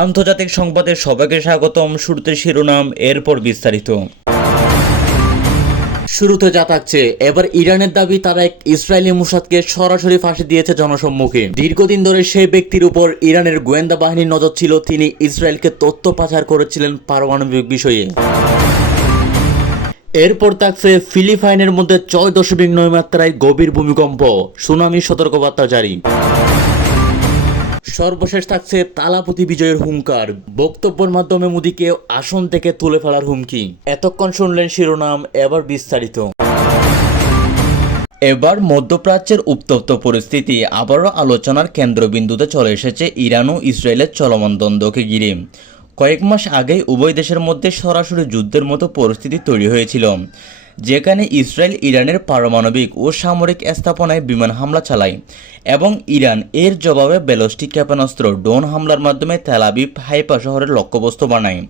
আন্তর্জাতিক সংবাদে সবাইকে স্বাগতম। শুরুতে শিরোনাম, এরপর বিস্তারিত। শুরুতে যা থাকছে, এবার ইরানের দাবি তারা এক ইসরায়েলি মুসাদকে সরাসরি ফাঁসি দিয়েছে জনসম্মুখে। দীর্ঘদিন ধরে সেই ব্যক্তির উপর ইরানের গোয়েন্দা বাহিনীর নজর ছিল। তিনি ইসরায়েলকে তথ্য পাচার করেছিলেন পারমাণবিক বিষয়ে। এরপর থাকছে ফিলিপাইনের মধ্যে 6.9 মাত্রায় গভীর ভূমিকম্প, সুনামি সতর্কবার্তা জারি। সর্বশেষ থাকছে তালাপতি বিজয়ের হুঙ্কার, বক্তব্যের মাধ্যমে মোদীকে আসন থেকে তুলে ফেলার হুমকি। এতক্ষণ শুনলেন শিরোনাম, এবার বিস্তারিত। এবার মধ্যপ্রাচ্যের উত্তপ্ত পরিস্থিতি আবারও আলোচনার কেন্দ্রবিন্দুতে চলে এসেছে ইরান ও ইসরায়েলের চলমান দ্বন্দ্বকে ঘিরে। কয়েক মাস আগেই উভয় দেশের মধ্যে সরাসরি যুদ্ধের মতো পরিস্থিতি তৈরি হয়েছিল, যেখানে ইসরায়েল ইরানের পারমাণবিক ও সামরিক স্থাপনায় বিমান হামলা চালায় এবং ইরান এর জবাবে ব্যালিস্টিক ক্ষেপণাস্ত্র ড্রোন হামলার মাধ্যমে তেল আবিব হাইফা শহরের লক্ষ্যবস্তু বানায়।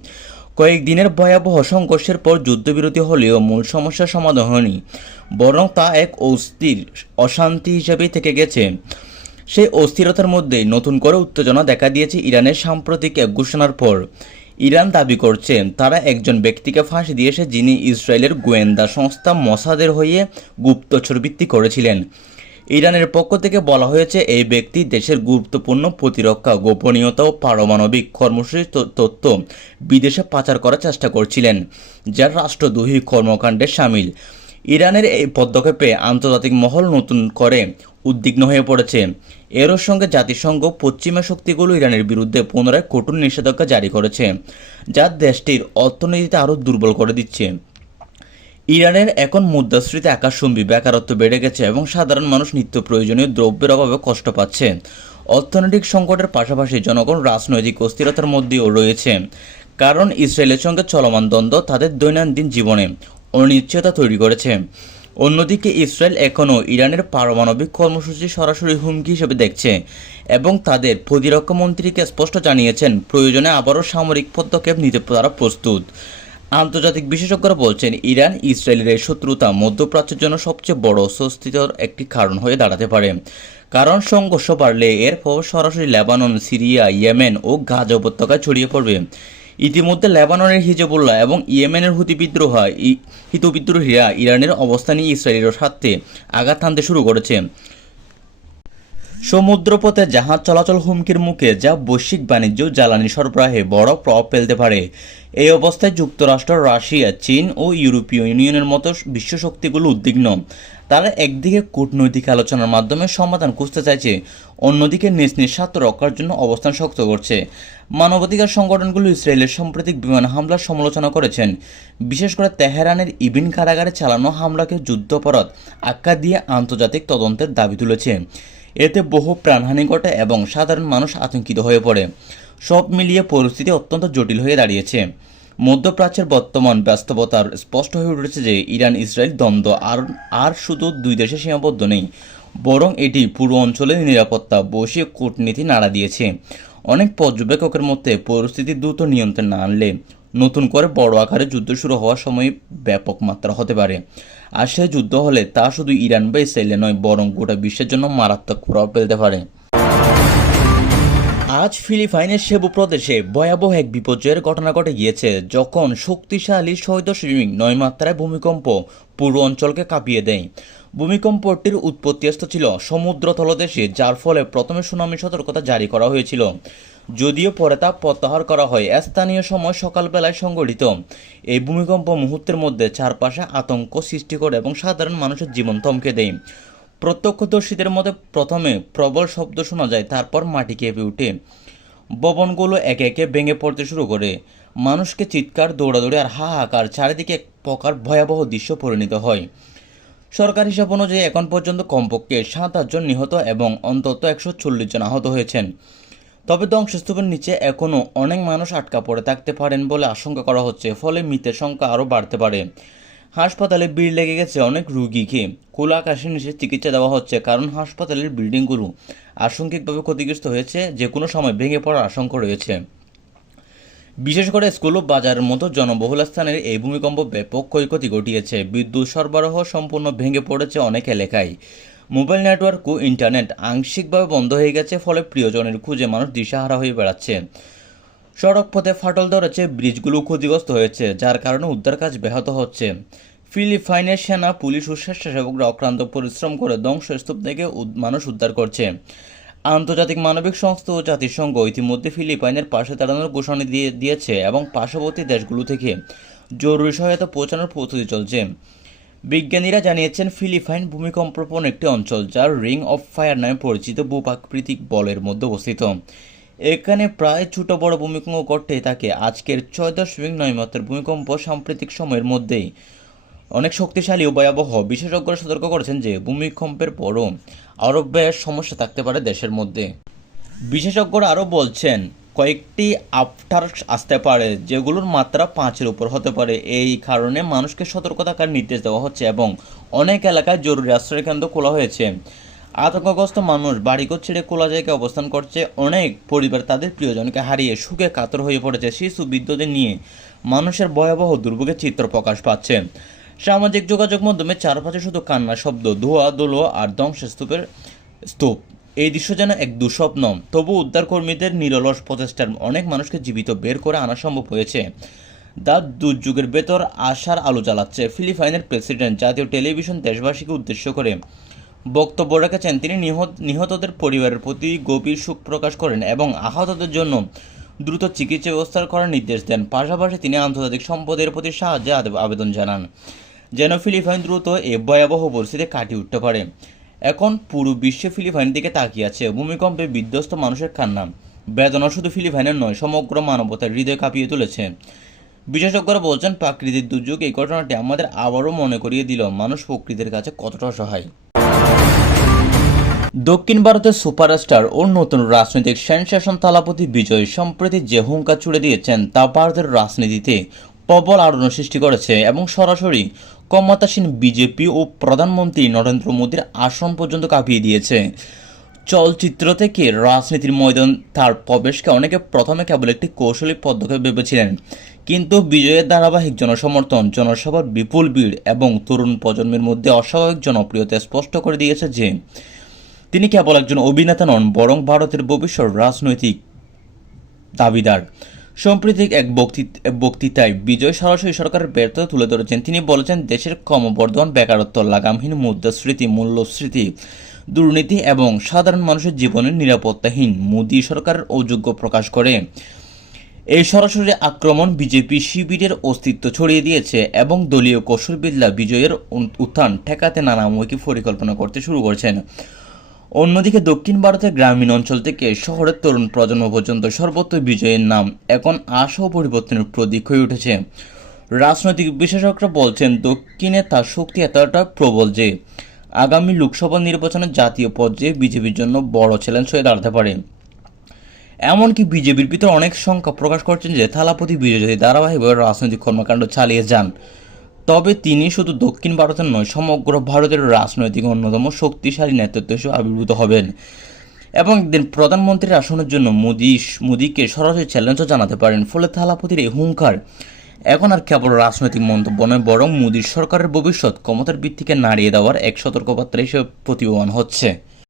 কয়েকদিনের ভয়াবহ সংঘর্ষের পর যুদ্ধবিরতি হলেও মূল সমস্যার সমাধান হয়নি, বরং তা এক অশান্তি হিসেবেই থেকে গেছে। সেই অস্থিরতার মধ্যেই নতুন করে উত্তেজনা দেখা দিয়েছে ইরানের সাম্প্রতিক এক ঘোষণার পর। ইরান দাবি করছে তারা একজন ব্যক্তিকে ফাঁসি দিয়েছে যিনি ইসরায়েলের গোয়েন্দা সংস্থা মোসাদের হয়ে গুপ্তচর বৃত্তি করেছিলেন। ইরানের পক্ষ থেকে বলা হয়েছে এই ব্যক্তি দেশের গুরুত্বপূর্ণ প্রতিরক্ষা, গোপনীয়তা ও পারমাণবিক কর্মসূচির তথ্য বিদেশে পাচার করার চেষ্টা করছিলেন, যার রাষ্ট্রদ্রোহী কর্মকাণ্ডে সামিল। ইরানের এই পদক্ষেপে আন্তর্জাতিক মহল নতুন করে উদ্বিগ্ন হয়ে পড়েছে। এরও সঙ্গে জাতিসংঘ পশ্চিমা শক্তিগুলো ইরানের বিরুদ্ধে পুনরায় কঠোর নিষেধাজ্ঞা জারি করেছে, যা দেশটির অর্থনীতিতে আরও দুর্বল করে দিচ্ছে। ইরানের এখন মুদ্রাস্ফীতি আকাশচুম্বী, বেকারত্ব বেড়ে গেছে এবং সাধারণ মানুষ নিত্য প্রয়োজনীয় দ্রব্যের অভাবে কষ্ট পাচ্ছে। অর্থনৈতিক সংকটের পাশাপাশি জনগণ রাজনৈতিক অস্থিরতার মধ্যেও রয়েছে, কারণ ইসরায়েলের সঙ্গে চলমান দ্বন্দ্ব তাদের দৈনন্দিন জীবনে অনিশ্চয়তা তৈরি করেছে। অন্যদিকে ইসরায়েল এখনও ইরানের পারমাণবিক কর্মসূচি সরাসরি হুমকি হিসেবে দেখছে এবং তাদের প্রতিরক্ষা মন্ত্রীকে স্পষ্ট জানিয়েছেন প্রয়োজনে আবারও সামরিক পদক্ষেপ নিতে তারা প্রস্তুত। আন্তর্জাতিক বিশেষজ্ঞরা বলছেন ইরান ইসরায়েলের এই শত্রুতা মধ্যপ্রাচ্যের জন্য সবচেয়ে বড় অস্বস্তিকর একটি কারণ হয়ে দাঁড়াতে পারে, কারণ সংঘর্ষ বাড়লে এর প্রভাব সরাসরি লেবানন, সিরিয়া, ইয়েমেন ও গাজা উপত্যকায় ছড়িয়ে পড়বে। ইতিমধ্যে লেবাননের হিজবুল্লাহ এবং ইয়েমেনের হিতবিদ্রোহীরা ইরানের অবস্থান নিয়ে ইসরায়েলের স্বার্থে আঘাত হানতে শুরু করেছে। সমুদ্রপথে জাহাজ চলাচল হুমকির মুখে, যা বৈশ্বিক বাণিজ্য জ্বালানি সরবরাহে বড় প্রভাব ফেলতে পারে। এই অবস্থায় যুক্তরাষ্ট্র, রাশিয়া, চীন ও ইউরোপীয় ইউনিয়নের মতো বিশ্ব শক্তিগুলো উদ্বিগ্ন। তারা একদিকে কূটনৈতিক আলোচনার মাধ্যমে সমাধান খুঁজতে চাইছে, অন্যদিকে নিজ নিজ স্বার্থ রক্ষার জন্য অবস্থান শক্ত করছে। মানবাধিকার সংগঠনগুলো ইসরায়েলের সাম্প্রতিক বিমান হামলার সমালোচনা করেছেন, বিশেষ করে তেহরানের ইবিন কারাগারে চালানো হামলাকে যুদ্ধাপরাধ আখ্যা দিয়ে আন্তর্জাতিক তদন্তের দাবি তুলেছে। এতে বহু প্রাণহানি ঘটে এবং সাধারণ মানুষ আতঙ্কিত হয়ে পড়ে। সব মিলিয়ে পরিস্থিতি অত্যন্ত জটিল হয়ে দাঁড়িয়েছে। মধ্যপ্রাচ্যের বর্তমান বাস্তবতার স্পষ্ট হয়ে উঠেছে যে ইরান ইসরায়েল দ্বন্দ্ব আর শুধু দুই দেশে সীমাবদ্ধ নেই, বরং এটি পুরো অঞ্চলের নিরাপত্তা, বৈশ্বিক কূটনীতি নাড়া দিয়েছে। অনেক পর্যবেক্ষকের মধ্যে পরিস্থিতি দ্রুত নিয়ন্ত্রণ না আনলে নতুন করে বড় আকারে যুদ্ধ শুরু হওয়ার সময় ব্যাপক মাত্রা হতে পারে। আর সে যুদ্ধ হলে তা শুধু ইরান বা ইসরায়েলে নয়, বরং গোটা বিশ্বের জন্য মারাত্মক প্রভাব ফেলতে পারে। আজ ফিলিপাইনের সেবু প্রদেশে ভয়াবহ এক বিপর্যয়ের ঘটনা ঘটে গিয়েছে, যখন শক্তিশালী 6.9 মাত্রায় ভূমিকম্প পুরো অঞ্চলকে কাঁপিয়ে দেয়। ভূমিকম্পটির উৎপত্তিস্থল ছিল সমুদ্র তলদেশে, যার ফলে প্রথমে সুনামি সতর্কতা জারি করা হয়েছিল, যদিও পরে তা প্রত্যাহার করা হয়। স্থানীয় সময় সকালবেলায় সংঘটিত এই ভূমিকম্প মুহূর্তের মধ্যে চারপাশে আতঙ্ক সৃষ্টি করে এবং সাধারণ মানুষের জীবন থমকে দেয়। প্রত্যক্ষদর্শীদের মধ্যে প্রথমে প্রবল শব্দ শোনা যায়, তারপর মাটি কেঁপে ওঠে, ভবনগুলো একে একে ভেঙে পড়তে শুরু করে। মানুষকে চিৎকার, দৌড়াদৌড়ি আর হাহাকার, চারিদিকে এক প্রকার ভয়াবহ দৃশ্য পরিণত হয়। সরকার হিসাব অনুযায়ী এখন পর্যন্ত কমপক্ষে 7 জন নিহত এবং অন্তত 140 জন আহত হয়েছেন। তবে ধ্বংসস্তূপের নিচে এখনও অনেক মানুষ আটকা পড়ে থাকতে পারেন বলে আশঙ্কা করা হচ্ছে, ফলে মৃতের সংখ্যা আরও বাড়তে পারে। হাসপাতালে ভিড় লেগে গেছে অনেক রোগীকে খোলা আকাশের নিচে চিকিৎসা দেওয়া হচ্ছে, কারণ হাসপাতালের বিল্ডিংগুলো আংশিকভাবে ক্ষতিগ্রস্ত হয়েছে, যে কোনো সময় ভেঙে পড়ার আশঙ্কা রয়েছে। বিশেষ করে স্কুল ও বাজারের মতো জনবহুল স্থানের এই ভূমিকম্প ব্যাপক ক্ষয়ক্ষতি ঘটিয়েছে। বিদ্যুৎ সরবরাহ সম্পূর্ণ ভেঙে পড়েছে অনেক এলাকায়। মোবাইল নেটওয়ার্ক ও ইন্টারনেট আংশিকভাবে বন্ধ হয়ে গেছে, ফলে প্রিয়জনের খুঁজে মানুষ দিশাহারা হয়ে বেড়াচ্ছে। সড়ক পথে ফাটল ধরেছে, ব্রিজগুলো ক্ষতিগ্রস্ত হয়েছে, যার কারণে উদ্ধার কাজ ব্যাহত হচ্ছে। ফিলিপাইনের সেনা, পুলিশ ও স্বেচ্ছাসেবকরা অক্লান্ত পরিশ্রম করে ধ্বংসস্তূপ থেকে মানুষ উদ্ধার করছে। আন্তর্জাতিক মানবিক সংস্থা ও জাতিসংঘ ইতিমধ্যে ফিলিপাইনের পাশে দাঁড়ানোর ঘোষণা দিয়েছে এবং পার্শ্ববর্তী দেশগুলো থেকে জরুরি সহায়তা পৌঁছানোর প্রস্তুতি চলছে। বিজ্ঞানীরা জানিয়েছেন, ফিলিপাইন ভূমিকম্পপ্রবণ একটি অঞ্চল, যার রিং অফ ফায়ার নামে পরিচিত ভূপ্রাকৃতিক বলয়ের মধ্যে অবস্থিত। এখানে প্রায় ছোট বড় ভূমিকম্প ঘটতে থাকে। আজকের 6.9 মাত্রার ভূমিকম্প সাম্প্রতিক সময়ের মধ্যেই অনেক শক্তিশালী ও ভয়াবহ। বিশেষজ্ঞরা সতর্ক করেছেন যে ভূমিকম্পের পরও আরও বেশ সমস্যা থাকতে পারে দেশের মধ্যে। বিশেষজ্ঞরা আরও বলছেন, কয়েকটি আফটার আসতে পারে যেগুলোর মাত্রা 5-এর উপর হতে পারে। এই কারণে মানুষকে সতর্ক থাকার নির্দেশ দেওয়া হচ্ছে এবং অনেক এলাকায় জরুরি আশ্রয় কেন্দ্র খোলা হয়েছে। আতঙ্কগ্রস্ত মানুষ বাড়িঘর ছেড়ে খোলা জায়গায় অবস্থান করছে। অনেক পরিবার তাদের প্রিয়জনকে হারিয়ে সুখে কাতর হয়ে পড়েছে। শিশু বৃদ্ধদের নিয়ে মানুষের ভয়াবহ দুর্ভোগের চিত্র প্রকাশ পাচ্ছে। সামাজিক যোগাযোগ মাধ্যমে চারপাশে শুধু কান্নার শব্দ, ধোঁয়া, ধুলো আর ধ্বংসস্তূপের স্তূপ। এই দৃশ্য যেন এক দুঃস্বপ্ন। তবু উদ্ধারকর্মীদের নিরলস প্রচেষ্টার অনেক মানুষকে জীবিত বের করে আনা সম্ভব হয়েছে। দুর্যোগের ভেতর আশার আলো জ্বালাচ্ছে। ফিলিপাইনের প্রেসিডেন্ট জাতীয় টেলিভিশন দেশবাসীকে উদ্দেশ্য করে বক্তব্য রেখেছেন। তিনি নিহতদের পরিবারের প্রতি গভীর শোক প্রকাশ করেন এবং আহতদের জন্য দ্রুত চিকিৎসা ব্যবস্থা করার নির্দেশ দেন। পাশাপাশি তিনি আন্তর্জাতিক সম্প্রদায়ের প্রতি সাহায্যের আবেদন জানান, যেন ফিলিপাইন দ্রুত এই ভয়াবহ পরিস্থিতি কাটিয়ে উঠতে পারে। এখন পুরো বিশ্বে ফিলিপাইনের দিকে তাকিয়ে আছে। ভূমিকম্পে বিধ্বস্ত মানুষের কান্না, বেদনা শুধু ফিলিপাইনের নয়, সমগ্র মানবতার হৃদয় কাঁপিয়ে তুলেছে। বিশেষজ্ঞরা বলছেন, প্রাকৃতিক দুর্যোগ এই ঘটনাটি আমাদের আবারও মনে করিয়ে দিল মানুষ প্রকৃতির কাছে কতটা অসহায়। দক্ষিণ ভারতের সুপারস্টার ও নতুন রাজনৈতিক সেনসেশন থালাপতি বিজয় সম্প্রতি যে হুঙ্কার ছুড়ে দিয়েছেন তা ভারতের রাজনীতিতে প্রবল আলোড়ন সৃষ্টি করেছে এবং সরাসরি ক্ষমতাসীন বিজেপি ও প্রধানমন্ত্রী নরেন্দ্র মোদীর আসন পর্যন্ত কাঁপিয়ে দিয়েছে। চলচ্চিত্র থেকে রাজনীতির ময়দান তার প্রবেশকে অনেকে প্রথমে কেবল একটি কৌশলী পদক্ষেপ ভেবেছিলেন, কিন্তু বিজয়ের ধারাবাহিক জনসমর্থন, জনসভার বিপুল ভিড় এবং তরুণ প্রজন্মের মধ্যে অস্বাভাবিক জনপ্রিয়তা স্পষ্ট করে দিয়েছে যে তিনি কেবল একজন অভিনেতা নন, বরং ভারতের ভবিষ্যৎ রাজনৈতিক দাবিদার। সাম্প্রতিক এক বক্তৃতায় বিজয় সরাসরি সরকারের ব্যর্থতা তুলে ধরেছেন। তিনি বলেছেন, দেশের ক্রমবর্ধমান বেকারত্ব, লাগামহীন মুদ্রাস্ফীতি, মূল্যস্ফীতি, দুর্নীতি এবং সাধারণ মানুষের জীবনের নিরাপত্তাহীন মোদী সরকারের অযোগ্য প্রকাশ করে। এই সরাসরি আক্রমণ বিজেপি শিবিরের অস্তিত্ব ছড়িয়ে দিয়েছে এবং দলীয় কৌশলবিদরা বিজয়ের উত্থান ঠেকাতে নানামুখী পরিকল্পনা করতে শুরু করেছেন। অন্যদিকে দক্ষিণ ভারতের গ্রামীণ অঞ্চল থেকে শহরের তরুণ প্রজন্ম পর্যন্ত সর্বত্র বিজয়ের নাম এখন আশা ও পরিবর্তনের প্রতীক হয়ে উঠেছে। রাজনৈতিক বিশেষজ্ঞরা বলছেন, দক্ষিণে তার শক্তি এতটা প্রবল যে আগামী লোকসভা নির্বাচনে জাতীয় পর্যায়ে বিজেপির জন্য বড় চ্যালেঞ্জ হয়ে দাঁড়াতে পারে। এমনকি বিজেপির ভিতর অনেক সংখ্যা প্রকাশ করছেন যে থালাপতি বিজয় যদি ধারাবাহিকভাবে রাজনৈতিক কর্মকাণ্ড চালিয়ে যান, তবে তিনি শুধু দক্ষিণ ভারতের নয়, সমগ্র ভারতের রাজনৈতিক অন্যতম শক্তিশালী নেতৃত্ব হিসেবে আবির্ভূত হবেন এবং একদিন প্রধানমন্ত্রীর আসনের জন্য মোদীকে সরাসরি চ্যালেঞ্জও জানাতে পারেন। ফলে থালাপতির এই হুঙ্কার এখন আর কেবল রাজনৈতিক মন্তব্য নয়, বরং মোদীর সরকারের ভবিষ্যৎ ক্ষমতার ভিত্তিকে নাড়িয়ে দেওয়ার এক সতর্কবার্তা হিসেবে প্রতীয়মান হচ্ছে।